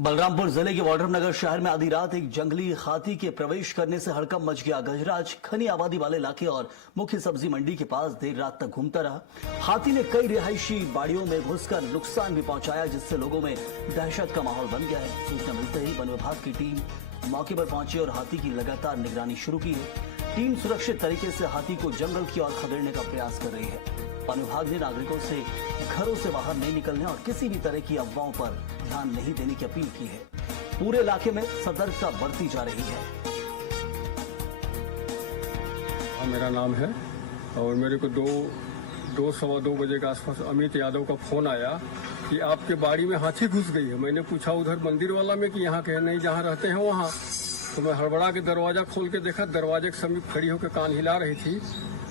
बलरामपुर जिले के वाड्रमनगर शहर में आधी रात एक जंगली हाथी के प्रवेश करने से हड़कंप मच गया। गजराज घनी आबादी वाले इलाके और मुख्य सब्जी मंडी के पास देर रात तक घूमता रहा। हाथी ने कई रिहायशी बाड़ियों में घुसकर नुकसान भी पहुंचाया, जिससे लोगों में दहशत का माहौल बन गया है। सूचना मिलते ही वन विभाग की टीम मौके पर पहुंची और हाथी की लगातार निगरानी शुरू की है। टीम सुरक्षित तरीके से हाथी को जंगल की ओर खदेड़ने का प्रयास कर रही है। वन विभाग ने नागरिकों से घरों से बाहर नहीं निकलने और किसी भी तरह की अफवाहों पर ध्यान नहीं देने की अपील की है। पूरे इलाके में सतर्कता बरती जा रही है। मेरा नाम है और मेरे को सवा दो बजे के आसपास अमित यादव का फोन आया कि आपके बाड़ी में हाथी घुस गई है। मैंने पूछा उधर मंदिर वाला में कि यहाँ कहे नहीं, जहाँ रहते हैं वहाँ। तो मैं हड़बड़ा के दरवाजा खोल के देखा, दरवाजे के समीप खड़ी होकर कान हिला रही थी।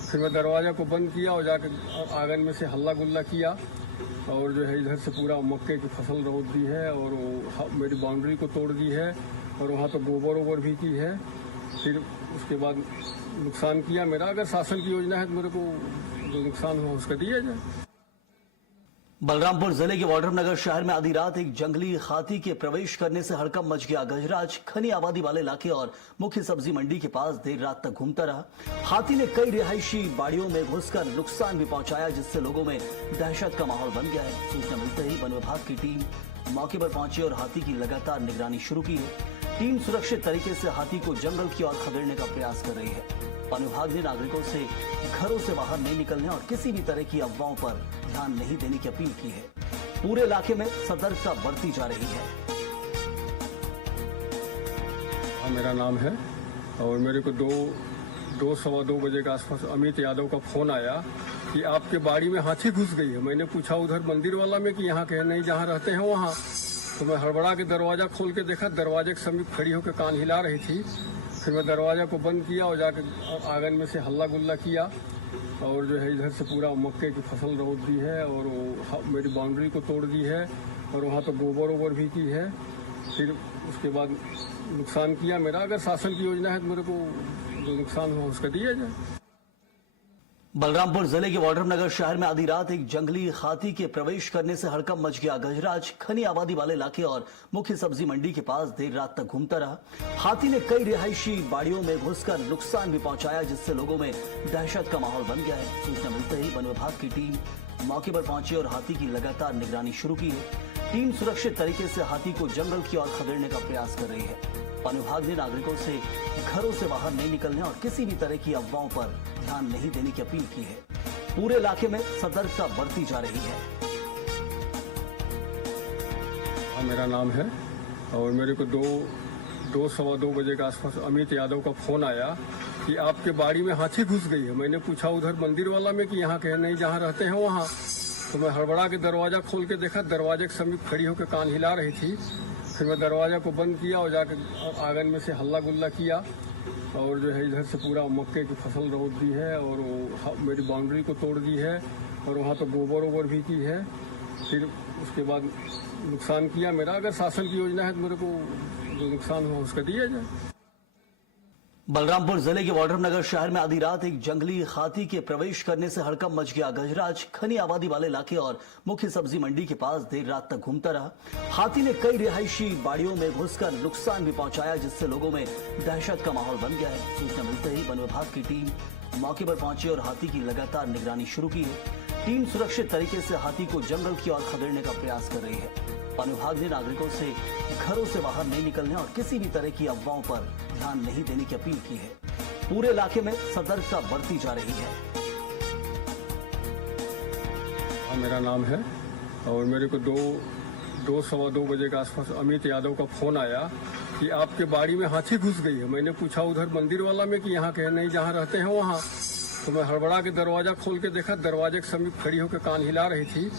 फिर मैं दरवाजा को बंद किया और जाकर आंगन में से हल्ला गुल्ला किया और जो है इधर से पूरा मक्के की फसल रोक दी है और मेरी बाउंड्री को तोड़ दी है और वहाँ तो गोबर वोबर भी की है। फिर उसके बाद नुकसान किया मेरा। अगर शासन की योजना है तो मेरे को जो नुकसान हुआ उसका दिया जाए। बलरामपुर जिले के वाड्रमनगर शहर में आधी रात एक जंगली हाथी के प्रवेश करने से हड़कंप मच गया। गजराज घनी आबादी वाले इलाके और मुख्य सब्जी मंडी के पास देर रात तक घूमता रहा। हाथी ने कई रिहायशी बाड़ियों में घुसकर नुकसान भी पहुंचाया, जिससे लोगों में दहशत का माहौल बन गया है। सूचना मिलते ही वन विभाग की टीम मौके पर पहुंची और हाथी की लगातार निगरानी शुरू की है। टीम सुरक्षित तरीके से हाथी को जंगल की ओर खदेड़ने का प्रयास कर रही है। वन विभाग ने नागरिकों से घरों से बाहर नहीं निकलने और किसी भी तरह की अफवाहों पर ध्यान नहीं देने की अपील की है। पूरे इलाके में सतर्कता बरती जा रही है। मेरा नाम है और मेरे को सवा दो बजे के आसपास अमित यादव का फोन आया कि आपके बाड़ी में हाथी घुस गई है। मैंने पूछा उधर मंदिर वाला में कि यहाँ कहे नहीं, जहाँ रहते हैं वहाँ। तो मैं हड़बड़ा के दरवाजा खोल के देखा, दरवाजे के समीप खड़ी होकर कान हिला रही थी। फिर मैं दरवाजा को बंद किया और जाकर आंगन में से हल्ला गुल्ला किया और जो है इधर से पूरा मक्के की फसल रोक दी है और मेरी बाउंड्री को तोड़ दी है और वहाँ तो गोबर वोबर भी की है। फिर उसके बाद नुकसान किया मेरा। अगर शासन की योजना है तो मेरे को जो नुकसान हुआ उसका दिया जाए। बलरामपुर जिले के वाड्रमनगर शहर में आधी रात एक जंगली हाथी के प्रवेश करने से हड़कंप मच गया। गजराज घनी आबादी वाले इलाके और मुख्य सब्जी मंडी के पास देर रात तक घूमता रहा। हाथी ने कई रिहायशी बाड़ियों में घुसकर नुकसान भी पहुंचाया, जिससे लोगों में दहशत का माहौल बन गया है। सूचना मिलते ही वन विभाग की टीम मौके पर पहुंची और हाथी की लगातार निगरानी शुरू की है। टीम सुरक्षित तरीके से हाथी को जंगल की ओर खदेड़ने का प्रयास कर रही है। वन विभाग ने नागरिकों से घरों से बाहर नहीं निकलने और किसी भी तरह की अफवाहों पर ध्यान नहीं देने की अपील की है। पूरे इलाके में सतर्कता बरती जा रही है। मेरा नाम है और मेरे को सवा दो बजे के आसपास अमित यादव का फोन आया कि आपके बाड़ी में हाथी घुस गई है। मैंने पूछा उधर मंदिर वाला में कि यहाँ कहे नहीं, जहाँ रहते हैं वहाँ। तो मैं हड़बड़ा के दरवाजा खोल के देखा, दरवाजे के समीप खड़ी होकर कान हिला रही थी। फिर मैं दरवाजा को बंद किया और जाकर आंगन में से हल्ला गुल्ला किया और जो है इधर से पूरा मक्के की फसल रोक दी है और मेरी बाउंड्री को तोड़ दी है और वहाँ तो गोबर वोबर भी की है। फिर उसके बाद नुकसान किया मेरा। अगर शासन की योजना है तो मेरे को जो नुकसान हुआ उसका दिया जाए। बलरामपुर जिले के वाड्रमनगर शहर में आधी रात एक जंगली हाथी के प्रवेश करने से हड़कंप मच गया। गजराज घनी आबादी वाले इलाके और मुख्य सब्जी मंडी के पास देर रात तक घूमता रहा। हाथी ने कई रिहायशी बाड़ियों में घुसकर नुकसान भी पहुंचाया, जिससे लोगों में दहशत का माहौल बन गया है। सूचना मिलते ही वन विभाग की टीम मौके पर पहुंची और हाथी की लगातार निगरानी शुरू की है। टीम सुरक्षित तरीके से हाथी को जंगल की ओर खदेड़ने का प्रयास कर रही है। वन विभाग ने नागरिकों से घरों से बाहर नहीं निकलने और किसी भी तरह की अफवाहों पर ध्यान नहीं देने की अपील की है। पूरे इलाके में सतर्कता बरती जा रही है। मेरा नाम है और मेरे को सवा दो बजे के आसपास अमित यादव का फोन आया कि आपके बाड़ी में हाथी घुस गई है। मैंने पूछा उधर मंदिर वाला में कि यहाँ कहे नहीं, जहाँ रहते हैं वहाँ। तो मैं हड़बड़ा के दरवाजा खोल के देखा, दरवाजे के समीप खड़ी होकर कान हिला रही थी।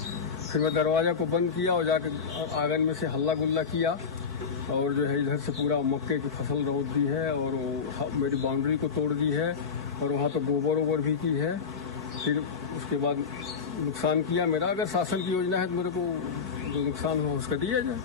फिर मैं दरवाजा को बंद किया और जाकर आंगन में से हल्ला गुल्ला किया और जो है इधर से पूरा मक्के की फसल रोक दी है और मेरी बाउंड्री को तोड़ दी है और वहाँ तो गोबर वोबर भी की है। फिर उसके बाद नुकसान किया मेरा। अगर शासन की योजना है तो मेरे को जो नुकसान हुआ उसका दिया जाए।